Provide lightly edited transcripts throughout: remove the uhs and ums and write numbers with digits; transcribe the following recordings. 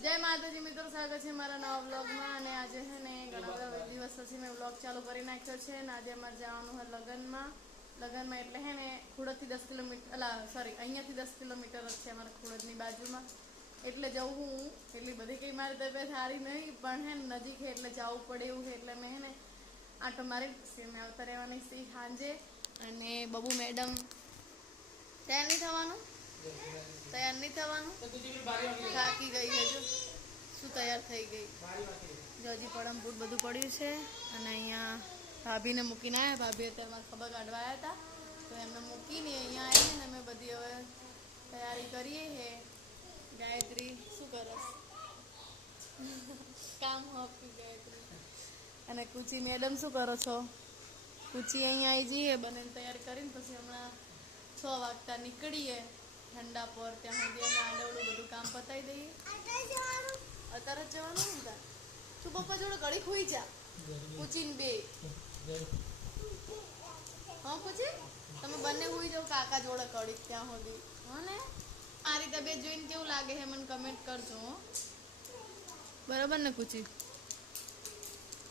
જય માતાજી મિત્રો, સ્વાગત છે મારા નવા વ્લોગમાં। અને આજે છે ને ઘણા બધા દિવસ પછી મેં વ્લોગ ચાલુ કરી નાખ્યો છે અને આજે અમારે જવાનું છે લગ્નમાં એટલે હે ને ખુડદથી 10 કિલોમીટર અહીંયાથી 10 કિલોમીટર જ છે અમારા ખુડદની બાજુમાં, એટલે જવું હું એટલી બધી કંઈ મારી તબિયત સારી નહીં પણ હે ને નજીક છે એટલે જવું પડે એવું છે એટલે મેં હે ને આટો મારી મેં આવતા રહેવાની છે સાંજે। અને બબુ મેડમ તૈયાર નહીં થવાનું થાકી ગઈ છે જો શું તૈયાર થઈ ગઈ જો હજી પડમપૂટ બધું પડ્યું છે। અને અહીંયા ભાભીને મૂકીને આવ્યા, ભાભી અત્યારે મારા ખબર કાઢવા આવ્યા હતા તો એમને મૂકીને અહીંયા આવીને ને અમે બધી હવે તૈયારી કરીએ છે। ગાયત્રી શું કરસ કામ આપી ગાયત્રી અને કુચી મેડમ શું કરો છો? કુચી અહીંયા આવી જઈએ બને તૈયાર કરીને પછી હમણાં 6 વાગતા નીકળીએ ઠંડા પર, ત્યાં સુધી અમે આડવડું બધું કામ પતાવી દઈએ। અત્યારે જ જવાનું ને તાર તું પપ્પા જોડે ઘડી ખોઈ જા પૂછીને બે હા પૂછી તમે બંને હોઈ જાઓ કાકા જોડે કડી ત્યાં સુધી હા ને। મારી તબિયત જોઈને કેવું લાગે છે મને કમેન્ટ કરજો બરાબર ને? કુચી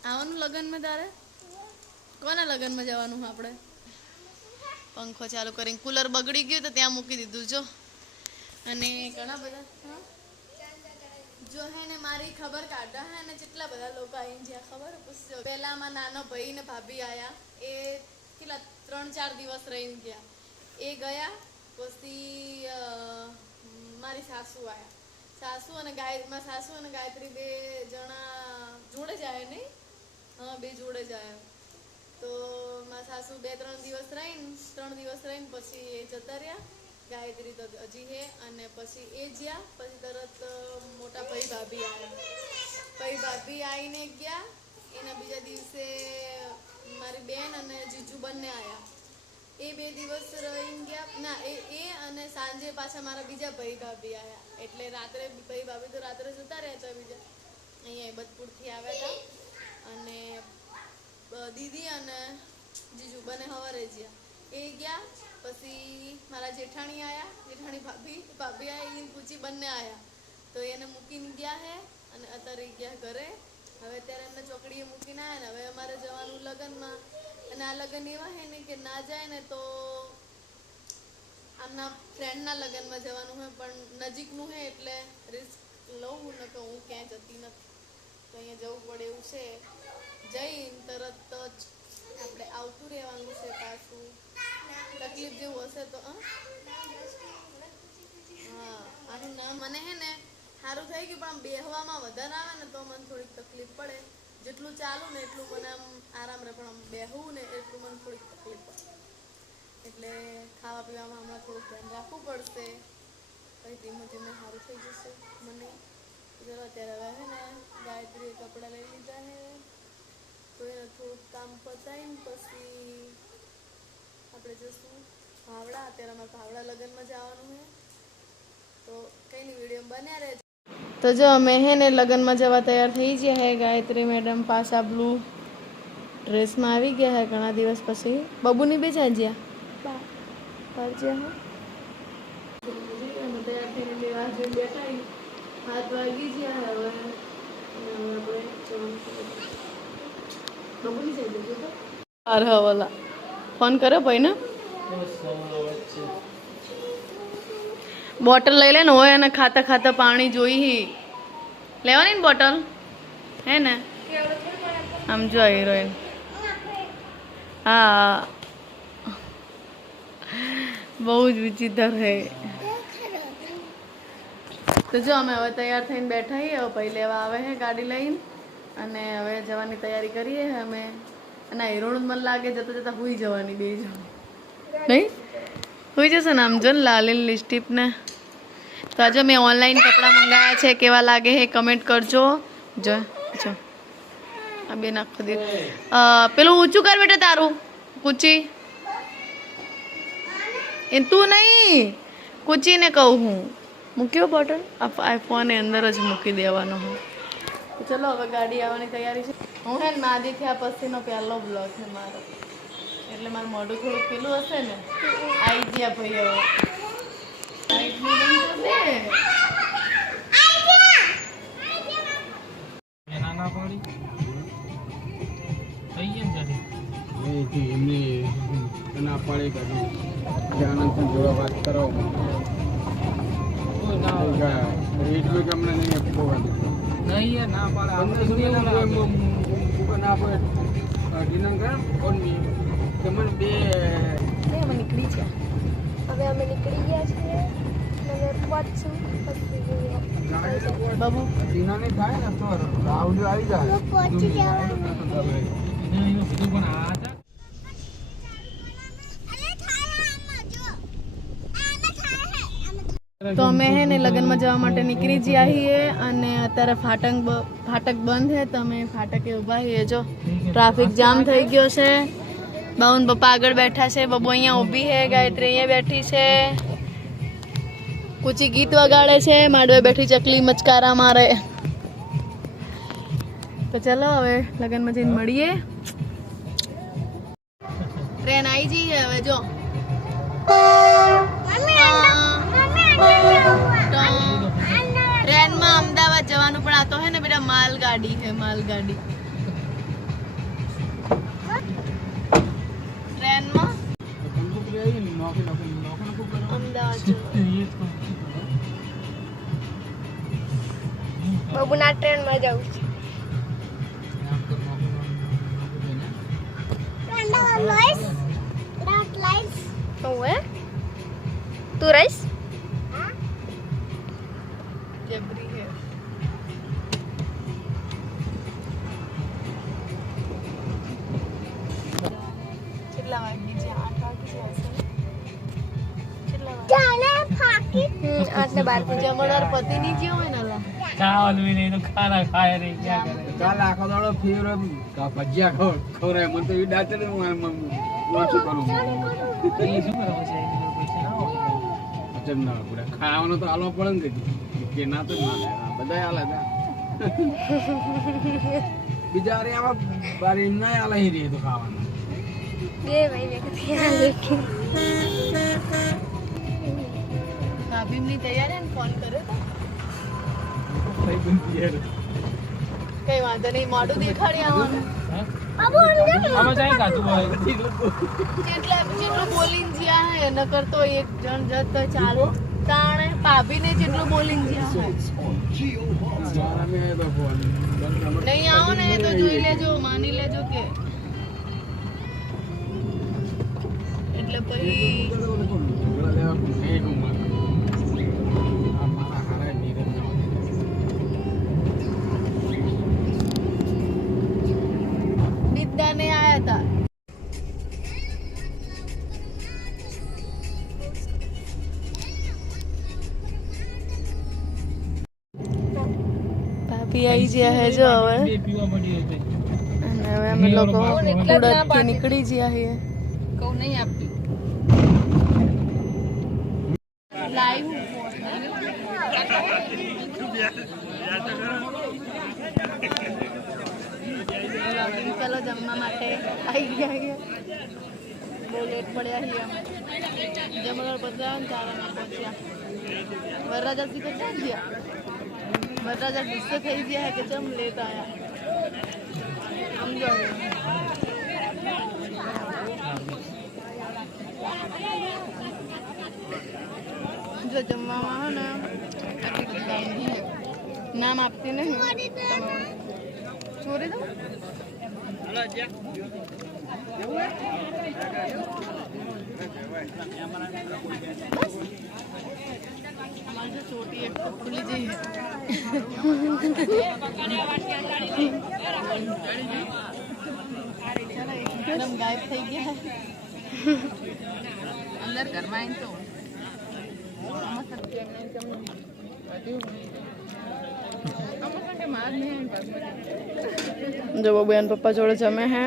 આવવાનું લગ્નમાં તારે? કોના લગ્નમાં જવાનું આપણે? પંખો ચાલુ કરીને કુલર બગડી ગયું તો ત્યાં મૂકી દીધું જો। અને ઘણા બધા જો હે ને મારી ખબર કાઢા હે ને કેટલા બધા લોકો આવીને જ્યાં ખબર પૂછજો। પહેલામાં નાનો ભાઈ ને ભાભી આયા, એ કેટલા 3-4 દિવસ રહીને ગયા, એ ગયા પછી મારી સાસુ આયા, સાસુ અને ગાયત્રી 2 જણા જોડે જ આવ્યા નહીં? હા 2 જોડે જ આવ્યા। તો મારા સાસુ 2-3 દિવસ રહીને પછી એ જતા રહ્યા, ગાયત્રી તો હજી હે। અને પછી એ જ્યાં પછી તરત મોટા ભાઈ ભાભી આવીને ગયા, એના બીજા દિવસે મારી બેન અને જીજુ બંને આવ્યા, એ 2 દિવસ રહીને ગયા ના એ અને સાંજે પાછા મારા બીજા ભાઈ ભાભી આવ્યા, એટલે રાત્રે ભાઈ ભાભી તો રાત્રે જતા રહ્યા હતા બીજા અહીંયા બદપુરથી આવ્યા હતા। અને દીદી અને જીજુ બંને સવારે ગયા, એ ગયા પછી મારા જેઠાણી આવ્યા, જેઠાણી ભાભી આવ્યા, એને પૂછી બંને આવ્યા તો એને મૂકીને ગયા હે અને અત્યારે ગયા ઘરે। હવે અત્યારે એમને ચોકડીએ મૂકીને આવ્યા ને હવે અમારે જવાનું લગ્નમાં। અને આ લગ્ન એવા હે ને કે ના જાય ને તો આમના ફ્રેન્ડના લગ્નમાં જવાનું હોય પણ નજીકનું હે એટલે રિસ્ક લઉં ને કે હું ક્યાંય જતી નથી તો અહીંયા જવું પડે એવું છે। જઈને તરત જ આપણે આવતું રહેવાનું છે, પાછું તકલીફ જેવું હશે તો હા આનું નામ મને હે ને સારું થઈ ગયું પણ આમ બેહવામાં વધારે આવે ને તો મને થોડીક તકલીફ પડે, જેટલું ચાલું ને એટલું મને આમ આરામ રહે પણ આમ બેહવું ને એટલું મને થોડીક તકલીફ પડે, એટલે ખાવા પીવામાં હમણાં થોડુંક ધ્યાન રાખવું પડશે, પછી ધીમે ધીમે સારું થઈ જશે મને। ચલો અત્યારે હવે હે ને ગાયત્રીએ કપડાં લઈ લીધા છે તો એને થોડુંક કામ પતાવીને પછી આપણે જઈશું ભાવડા। અત્યારે અમારે ભાવડા લગ્નમાં જવાનું છે તો કંઈ નહીં વિડીયો બન્યા રહે। તો જો અમે હે ને લગ્નમાં જવા તૈયાર થઈ ગયા હે, ગાયત્રી મેડમ પાછા બ્લુ ડ્રેસમાં આવી ગયા હે ઘણા દિવસ પછી। બબુની બે જ્યાં જ્યાં બહાર જ્યાં અમે તૈયાર થઈને લેવા જોઈને બેઠા 7 વાગી ગયા હવે આપણે બબુની જાય તો અરે હવાલા ફોન કર્યો ભાઈ ને બોટલ લઈ લે ને હોય અને ખાતા ખાતા પાણી જોઈ લેવાની ને બોટલ હે ને આમ જો હિરોઈન હા બહુ જ વિચિત્ર હે। તો જો અમે હવે તૈયાર થઈને બેઠા છીએ, હવે ભાઈ લેવા આવે છે ગાડી લઈને અને હવે જવાની તૈયારી કરીએ અમે। અને હિરોણ મને લાગે જતા જતા હુઈ જવાની 2 જણ નહીં હુઈ જશે ને આમ જો ને લાલી લિપસ્ટિક ને। તો આજે મેં ઓનલાઈન કપડાં મંગાવ્યા છે, કેવા લાગે છે કમેન્ટ કરજો। જો જો આ બે નાખો દે પેલું ઊંચું કર બેટા તારું કુચી એ તું નહીં કુચીને કહું હું મૂક્યો બોટલ આ ફોન એ અંદર જ મૂકી દેવાનો હોય। ચલો હવે ગાડી આવવાની તૈયારી છે। હું હે ને માદી થયા પછીનો પહેલો બ્લોગ છે મારો એટલે મારું મોઢું થોડું પેલું હશે ને આવી ગયા ભાઈ હવે પડી ગયું આનંદ જોડે વાત કરો રેટ में कमरा नहीं है नहीं है ना पाड़ा 1500 ના પડે ડિનર કર કોની તમને બે અમે નીકળી છે હવે અમે નીકળી ગયા છીએ મને પહોંચશું બાબુ ડિનર ને થાય ને તો રાવડી આવી જાય પહોંચી જવાનું એનું બધું પણ આ હતા તો અમે હે ને લગ્નમાં જવા માટે નીકળી ગયા છીએ અને અત્યારે ફાટક બંધ છે તો અમે ફાટકે ઊભા છીએ જો ટ્રાફિક જામ થઈ ગયો છે બાઉન પપ્પા આગળ બેઠા છે બબુ અહીંયા ઊભી છે ગાયત્રી અહીંયા બેઠી છે કુચી ગીત વગાડે છે માંડવે બેઠી ચકલી મચકારા મારે તો ચલો હવે લગ્નમાં જઈને મળીએ ટ્રેન આવી જઈ છે હવે જો ટ્રેનમાં અમદાવાદ જવાનું પણ આ તો હે ને બેટા માલગાડી છે માલગાડી ટ્રેનમાં અમદાવાદ બબુના ટ્રેનમાં જવું છે ઓએ તું રહીશ જબરી હે કેટલા વાગી છે 8 વાગી છે કેટલા વાગે 8:12 જમણવાર પતિ ની જેવો હોય ને લા ખાવાનું બી નહીં તો ખાના ખાય નહીં ક્યાં કરે કાલ આખો દાડો ફેર ભજીયા ખવરાય મને તો એ દાંત ને હું શું કરું એ શું કરવું છે એની પૈસા ના હોય અચમ ના પૂરા ખાવાનું તો આલવા પડે ને કે ના તો ના લે બધા આલે બીજા અરે આવા બારી ના આલે હી રે તો ખાવાનું બે મહિને કથી આલે ભાભી ની તૈયાર હે ને ફોન કર્યો તો થઈ બનતી યાર કઈ વાંધો નહીં મોઢું દેખાડી આવવાનું આમાં જાય કાચું હોય જેટલું બોલીને જ્યાં હે ન કરતો એક જણ જત તો ચાલો તાણે ભાભી ને જેટલું બોલીને જ્યાં હે નહીં આવો ને તો જોઈ લેજો માની લેજો કે એટલે પછી બિદ્દાને આયા હતા ભાભી આવી ગયા હે જો હવે બે પીવા પડી હોય અને હવે અમે લોકો કુડતથી નીકળી ગયા છીએ કહું નહીં આપતી લાઈવ ચલો જમવા માટે આવી ગયા બહુ લેટ પડ્યા છીએ અમે જમવા બધા ચાલવા પહોંચ્યા વરરાજા થી તો ક્યાં ગયા વરરાજા ગુસ્સે થઈ ગયા કે ચમ લેટ આયા સમજો જો જમવામાં હે ને આટલી બધી વાનગી છે નામ આપતી નહીં છોડી દઉં અમારી જો ચોટી એક તો ખુલી જઈ એકદમ ગાયબ થઈ ગયા અંદર ઘરમાં તો જો બેન પપ્પા જોડે જમે હે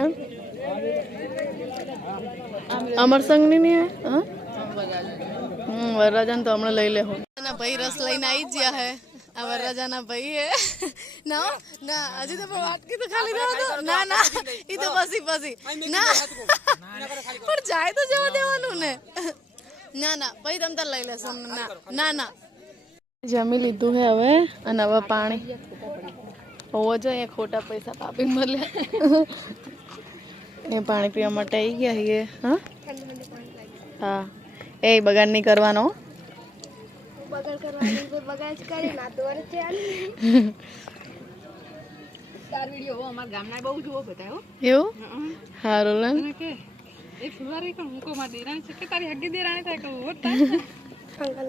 અમર સંગ ની હે વરરાજા ને તો હમણાં લઈ લેવું ના ભાઈ રસ લઈને આવી જ ગયા હે આ વરરાજા ના ભાઈ હે ના ના હજી તો પણ વાટકી તો ખાલી રહ્યો તો ના ના ઈ તો પછી ના પણ જાય તો જવા દેવાનું ને ના ના પછી તમ તાર લઈ લેશો ના ના જમી લીધું હે હવે અને હવે પાણી હોવો જોઈએ ખોટા પૈસા પાપી મળ્યા એ પાણી પીવા માટે આવી ગયા છીએ હા હા એ બગાડ નહીં કરવાનો બગાડ કરવાની તો બગાડ જ કરી ના તો વરસ ચાલે તાર વિડિયો અમાર ગામના બહુ જોવો બધા હો એવું હારું લે અને કે એ ફુલવારી કોણ મુકો માં દેરાણી છે કે તારી હગી દેરાણી થાય કે હોતા અંકલ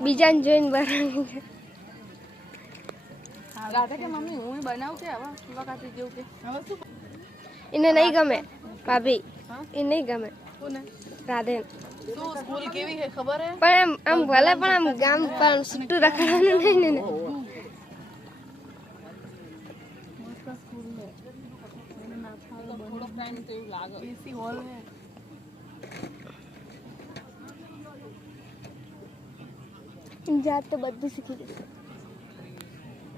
બીજાને જોઈને બનાવી રાધા કે મમ્મી હું બનાવું કે હવે સુવા કાપી જેવું કે હવે શું એને નહીં ગમે ભાભી એ નહીં ગમે કોને રાધે શું સ્કૂલ કેવી છે ખબર હે પણ આમ ભલે પણ આમ ગામ પણ છૂટું રખડવાનું નહીં ને થોડો ફ્રેન્ડ તો એવું લાગે એસી હોલ હે જાત તો બધું શીખી જશે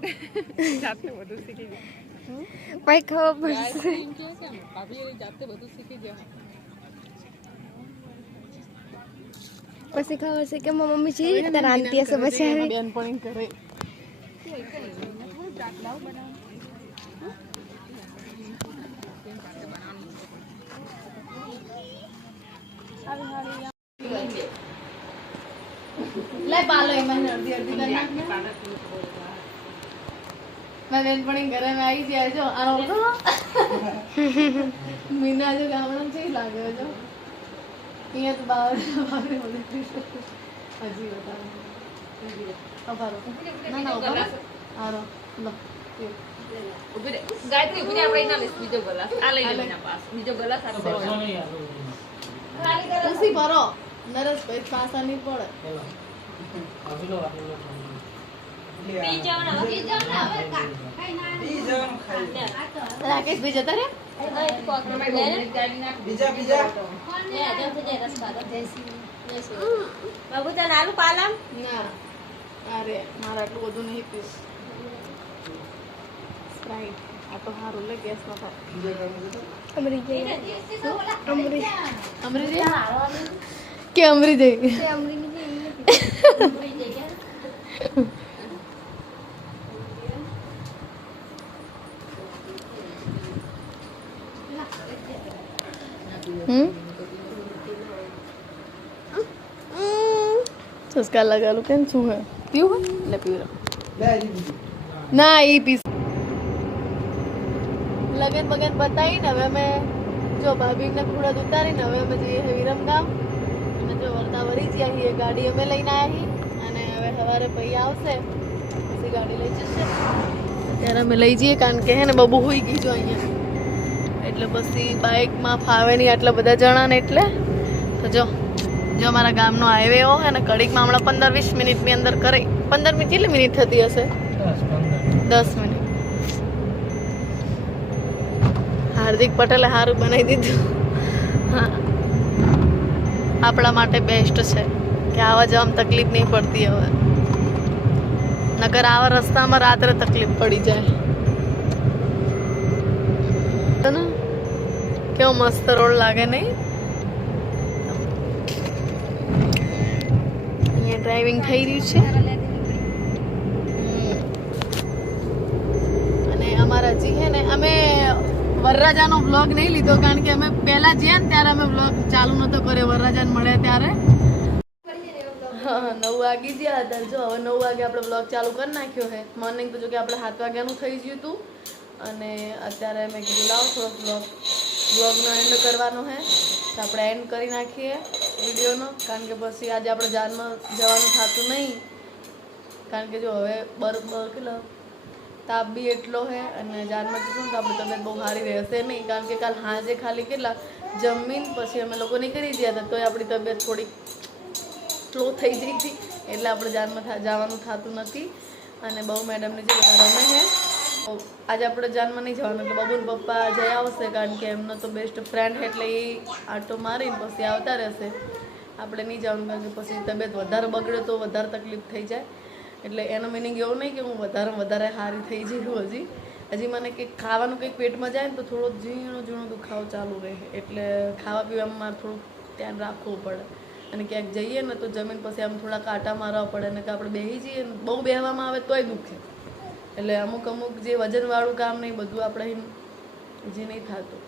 જાતે બધું શીખી ગયા પછી ખબર પડશે એમ કે કેમ ભાભી એ જાતે બધું શીખી ગયા પછી ખબર છે કે મારી મમ્મી છે રીતે રાંધતી હશે પછી બેનપણી કરે લે પાલો એમાં અડધી અડધી કરી નાખ ને મેં બેનપણી ઘરે મેં આવી જાય જો આનો મીના જો ગામડા છે લાગે જો અહીંયા તો બહાર હજી બતાવો ના ના ઉભા આરો લો ઉભી રે ગાયત્રી ઉભી રે આપણે ના લઈશ બીજો ગલાસ આ લઈ લે એના પાસ બીજો ગલાસ આ બસો નહીં યાર ઉસી ભરો નરસ ભાઈ પાસા નહીં પડે આપી લો રાકેશ ભાઈ જતા રે બાબુ તને આલુ પાલમ ના અરે મારે આટલું બધું નહીં પીવું સ્પ્રાઇટ આ તો સારું લે ગેસ નો થાય અમરી જઈ અમરી અમરી જઈ કે અમરી જઈ તે અમરી ની ચસ્કા લગાલું કેમ શું હે પીવું હે એટલે પીવું ના એ પીસ લગન બગન બતાવી ને હવે અમે જો ભાભીને ખુરદ ઉતારીને હવે અમે જઈએ છે વિરમગામ અને જો વરતા વરી જ છીએ ગાડી અમે લઈને આવ્યા છીએ અને હવે સવારે ભાઈ આવશે પછી ગાડી લઈ જશે ત્યારે અમે લઈ જઈએ કારણ કે હે ને બબુ હોઈ ગઈ જો અહીંયા એટલે પછી બાઇકમાં ફાવે નહીં આટલા બધા જણા ને એટલે તો જો અમારા ગામનો હાઈવે એવો હે ને કડીકમાં હમણાં 15-20 મિનિટની અંદર કરે 15 મિનિટ કેટલી મિનિટ થતી હશે 10 મિનિટ હાર્દિક પટેલે સારું બનાવી દીધું હા આપણા માટે બેસ્ટ છે કે આવા જવામાં તકલીફ નહીં પડતી હવે નકર આવા રસ્તામાં રાત્રે તકલીફ પડી જાય ને કેવો મસ્ત રોડ લાગે નહીં અહીંયા ડ્રાઇવિંગ થઈ રહ્યું છે અને અમારા હજી છે ને અમે વરરાજાનો વ્લોગ નહીં લીધો કારણ કે અમે પહેલા ગયા ને ત્યારે અમે વ્લોગ ચાલુ નતો કર્યો વરરાજાને મળ્યા ત્યારે હા 9 વાગી ગયા હતા જો હવે 9 વાગે આપણે વ્લોગ ચાલુ કરી નાખ્યો છે મોર્નિંગ તો જો કે આપણે 7 વાગ્યાનું થઈ ગયું હતું અને અત્યારે મેં કીધું લાવો થોડોક વ્લોગનો એન્ડ કરવાનો છે તો આપણે એન્ડ કરી નાખીએ વિડીયોનો કારણ કે પછી આજે આપણે જાનમાં જવાનું થતું નહીં કારણ કે જો હવે બરફ કેટલો તાપ બી એટલો છે અને જાનમાં જશું તો આપણી તબિયત બહુ સારી રહેશે નહીં કારણ કે કાલ સાંજે ખાલી કેટલા જમીન પછી અમે લોકો નીકળી ગયા હતા તોય આપણી તબિયત થોડીક સ્લો થઈ ગઈ હતી એટલે આપણે જાનમાં જવાનું થતું નથી અને બહુ મેડમની જે બધા રમે છે આજે આપણે જાનમાં નહીં જવાનું એટલે બાબુને પપ્પા જઈ આવશે કારણ કે એમનો તો બેસ્ટ ફ્રેન્ડ એટલે એ આટો મારીને પછી આવતા રહેશે આપણે નહીં જવાનું કારણ કે પછી તબિયત વધારે બગડે તો વધારે તકલીફ થઈ જાય એટલે એનો મિનિંગ એવું નહીં કે હું વધારે સારી થઈ જઈશું હજી મને કંઈક ખાવાનું કંઈક પેટમાં જાય ને તો થોડો ઝીણો દુખાવો ચાલુ રહે એટલે ખાવા પીવામાં મારે થોડુંક ધ્યાન રાખવું પડે અને ક્યાંક જઈએ ને તો જમીન પછી આમ થોડા કાંટા મારવા પડે ને કે આપણે બેસી જઈએ ને બહુ બેહવામાં આવે તોય દુખે. એટલે અમુક જે વજનવાળું કામ નહીં બધું આપણે જે નહીં થતું.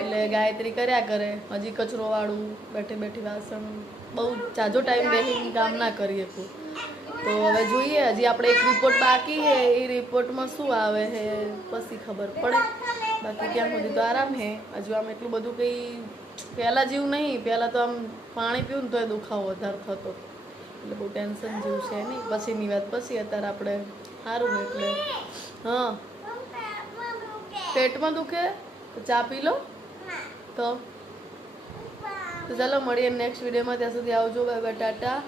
એટલે ગાયત્રી કર્યા કરે. હજી કચરો વાળું બેઠી બેઠી વાસણ બહુ જાજો ટાઈમ બેસીને કામ ના કરીએ તો હવે જોઈએ. હજી આપણે એક રિપોર્ટ બાકી છે, એ રિપોર્ટમાં શું આવે છે પછી ખબર પડે. બાકી ત્યાં સુધી તો આરામ છે. હજુ આમ એટલું બધું કંઈ પહેલાં જેવું નહીં. પહેલાં તો આમ પાણી પીવું ને તોય દુખાવો વધારે થતો, એટલે બહુ ટેન્શન જેવું છે નહીં. પછીની વાત પછી. અત્યારે આપણે સારું ને એટલે હા પેટમાં દુખે તો ચા પી લો. તો ચાલો મળીએ નેક્સ્ટ વિડીયોમાં. ત્યાં સુધી આવજો. Bye bye, Tata.